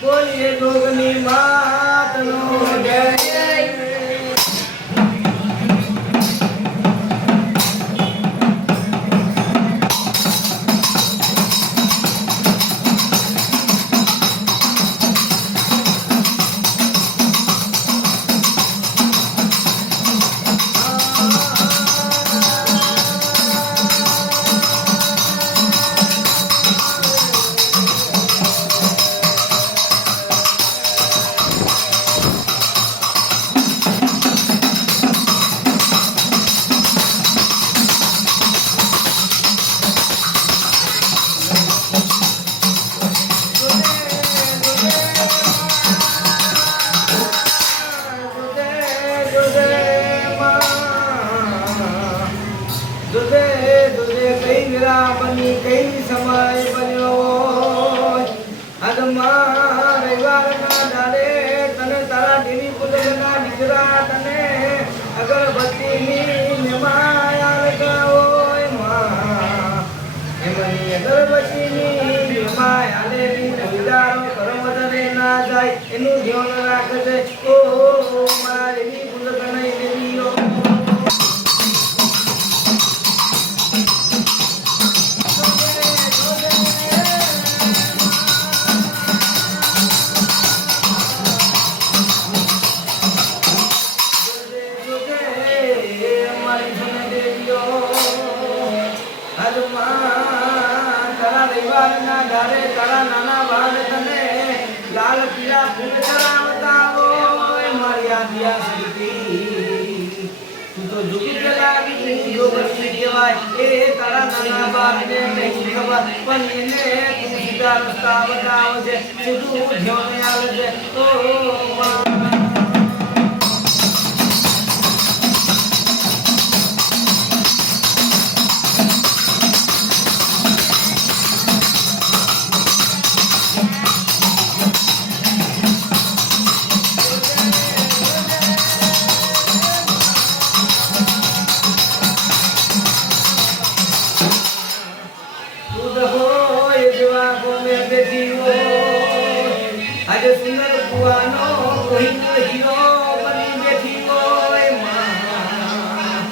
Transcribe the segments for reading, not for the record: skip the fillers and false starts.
બોલીએ જોગની માતનો જય બની કઈ સમય બન્યો અગમા રવિવારના દાડે તને તારા દેવી પુત્રના દીકરા તને અગરબત્તીની નિમાયા લગાવોય માં એમની અગરબત્તીની નિમાયા લેવી પૂજારો કરમ વધે ના જાય એનું ધ્યાન રાખજે ઓ મારા દેવી પુત્રના દેવીઓ તારા નાના બાળ તને લાલ પીળા ફૂલ ચડાવતા હોય મારી આદિયા સુધી તું તો જુગી લાગી જો બની કહેવાય એ તારા નાના બાળને નહીં ખબર પણ એને તું સીધા રસ્તા બતાવજે સીધું ધ્યાન આવજે ઓ આજે સુંદર કુવાનો કોઈનો હીરો બની બેઠી હોય માં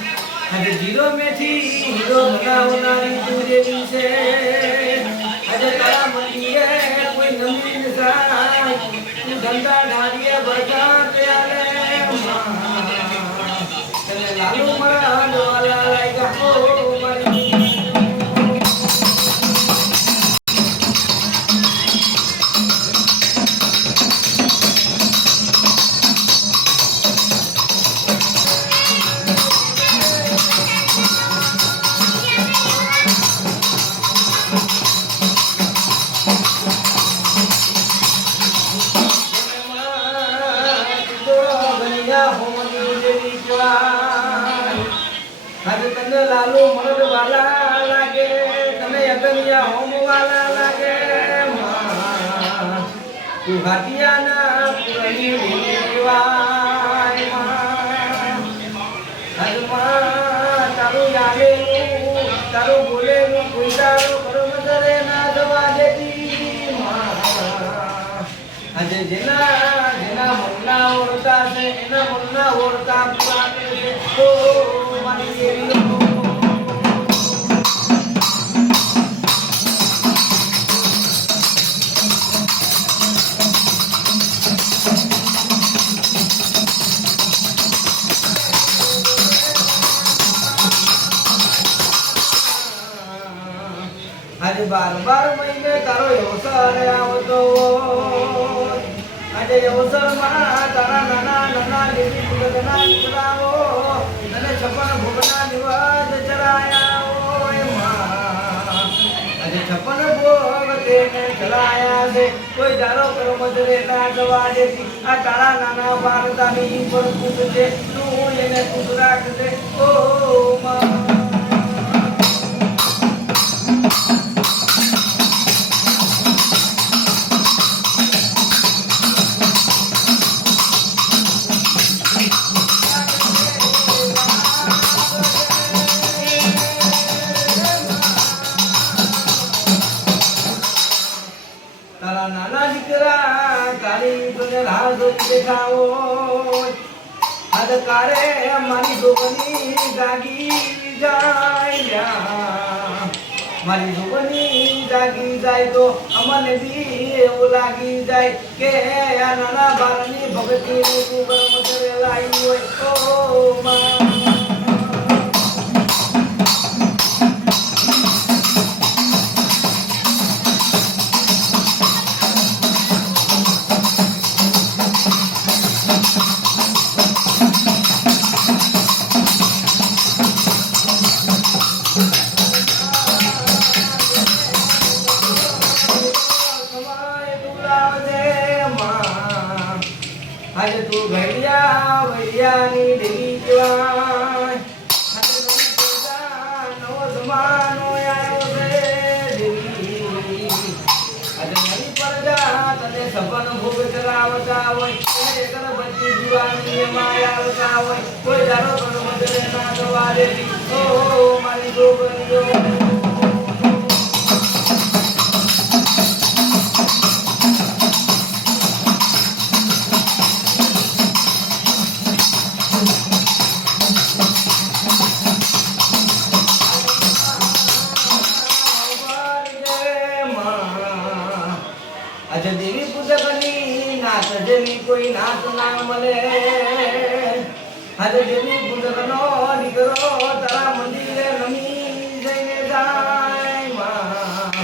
આજે જીરો મેઠી હીરો બનાવનારી તું જેવી છે આજે તારા મંદિરે કોઈ નંદી સાય તું ધંધા ઢાળીએ બધા ત્યારે તને લાલુ મરા ડોલા લાગ્યા ઓ મારી તને લાલુ મરદ વાલા લાગે તને અગનિયા હોમ વાલા લાગે તું ઘાટિયાના પુરની દેવાય માં તારું લાગેલું તારું બોલેલું કોઈ તારું કર્મ કરે ના જવા દેતી આજે જેના જેના મનના ઓળતા છે એના મનના ઓળતા પૂરા કરે છે ઓ મારી દેવીઓ આજે 12 મહિને તારો અવસર આવતો આજે અવસરમાં તારા નાના નાના દેવી પુત્રના દીકરાઓ અને 56 ભોગના નિવાસ ચરાયા હોય માં આજે 56 ભોગ તેને ચલાયા છે કોઈ દારો કર્મ ધરે ના જવા દેતી આ તારા નાના બાળતાની પર પૂછે તું એને ખુશ રાખજે ઓ માં બેઠા હોય અંધકારે મારી જોગની જાગી જાય મારી જોગની જાગી જાય તો અમને બી એવું લાગી જાય કે આ નાના બાળની ભક્તિનું તું કર્મ કરેલા હોય ઓ માં આજે તું ઘડિયા વૈયાની દેવી કહેવાય આજે નવો જમાનો આવ્યો છે દેવી આજે નવી પડદા તને સપન ભોગ ચલાવતા હોય ગણપતિ જીવાની માયા આવતા હોય કોઈ દારો પણ મદરે ના દવા દેવી ઓ મારી ગોબરીઓ આજે દેવી પૂજકની નાથ જેવી કોઈ નાથ ના મળે આજે દેવી પૂજકનો દીકરો તારા મંદિરે નમી જઈને જાય માં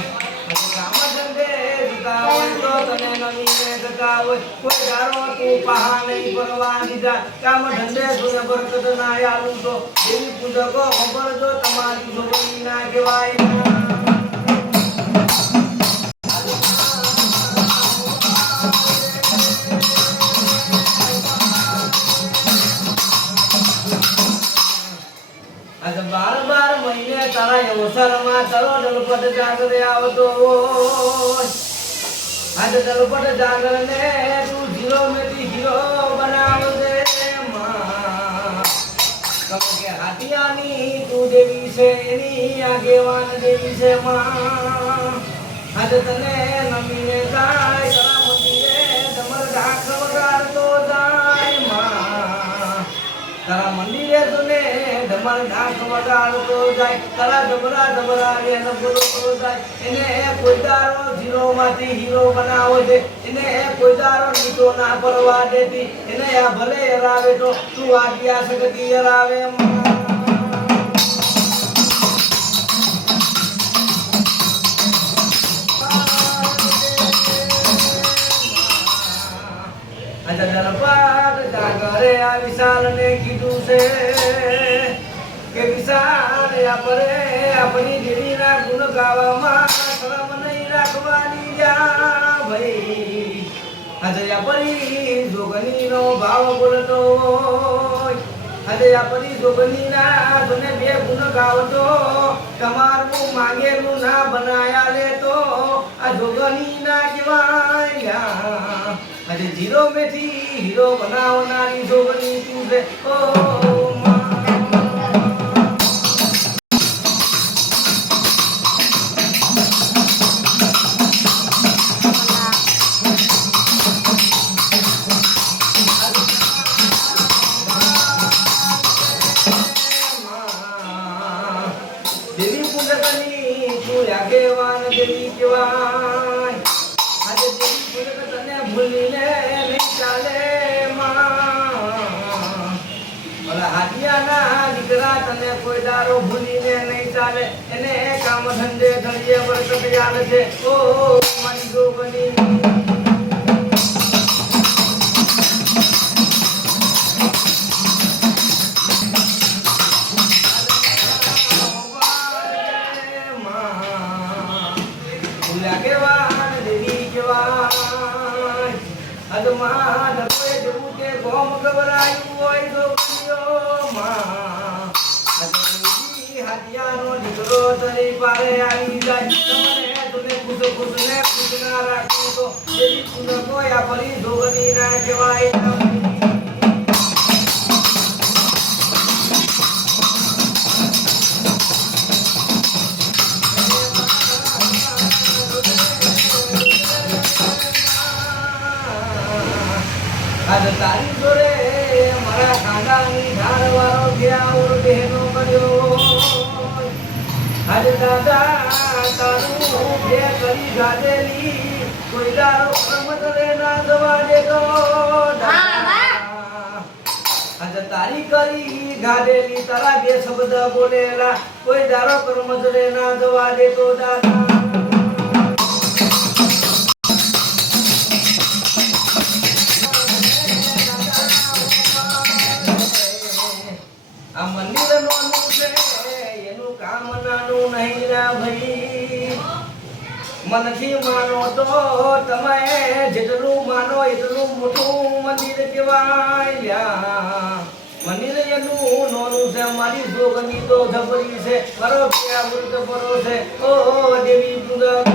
આજે કામ ધંધે જતા હોય તો તને નમીને જતા હોય કોઈ દારો તું પહા નહીં પરવા દીધા કામ ધંધે તું બરકત ના આલું તો દેવી પૂજકો ખબર જો તમારી છોકરી ના કહેવાય આજે 12 મહિને તારા અવસરમાં તારો દલપત જાગરે આવતો આજે દલપત જાગરને તું હીરો મેથી હીરો બનાવજે કે હાટિયાની તું દેવી છે એની આગેવાન દેવી છે માં આજે તને નમીને જાય તારા મંદિરે ડમર ઢાક વગાડતો જાય માં તારા મંદિરે તને ધમર ઢાક વગાડતો જાય તારા ડબરા ડબરા એને બોલતો જાય એને કોઈ દારો ઝીરોમાંથી હીરો બનાવો છે એને કોઈ દારો નીચો ના પરવા દેતી એને આ ભલે હરાવે તો તું આજ્ઞા શક્તિ હરાવે આજે દલપત જાગરે આ વિશાલને કીધું છે કે વિશાલ આપણે આપણી દેવીના ગુણ ગાવામાં શરમ નહીં રાખવાની જા ભાઈ આજે આપણી જોગણીનો ભાવ બોલતો આજે આપણી જોગણીના તને બે ગુણ ગાવતો તમારું માંગેલું ના બનાયા લેતો આ જોગણી ના કહેવાય આજે ઝીરો મેથી હીરો બનાવનારી જોગણી તું છે ઓ દેવી પૂજકની તું આગેવાન દેવી કહેવાય આજે દેવી પૂજક તને ભૂલીને નહીં ચાલે માં ઓલા હાથિયાના દીકરા તને કોઈ દારો ભૂલીને નહીં ચાલે એને કામ ધંધે ધડીએ વર્ત આવે છે ઓ મારી ગોગની અદમાન કોઈ જવું કે ગોમ ગવરાયું હોય તો કયો માં અદમી હાડિયાનો દીકરો તરી પારે આવી જાય તમને ખુશ ને ખુશ ના રાખું તો એવી તું કોઈ આ ફરી જોગની ના કહેવાય આજે આજે તારી જોડે મારા કાંડાની ધારવાળો ગયા ઓર બહેનો કર્યો આજે દાદા તારું બે કરી ગાડેલી કોઈ દારો રમત રે ના જવા દેતો આજે તારી કરી ગાડેલી તારા બે શબ્દ બોલેલા કોઈ દારો કર્મ રે ના જવા દેતો દાદા આ મંદિર નોનું છે એનું કામ નાનું નહીં ના ભાઈ મનથી માનો તો તમે જેટલું માનો એટલું મોટું મંદિર કહેવાય લ્યા મંદિર એનું નોનું છે મારી જોગની તો જબરી છે મારો પ્યા વૃદ્ધ પરો છે ઓ દેવી દુર્ગા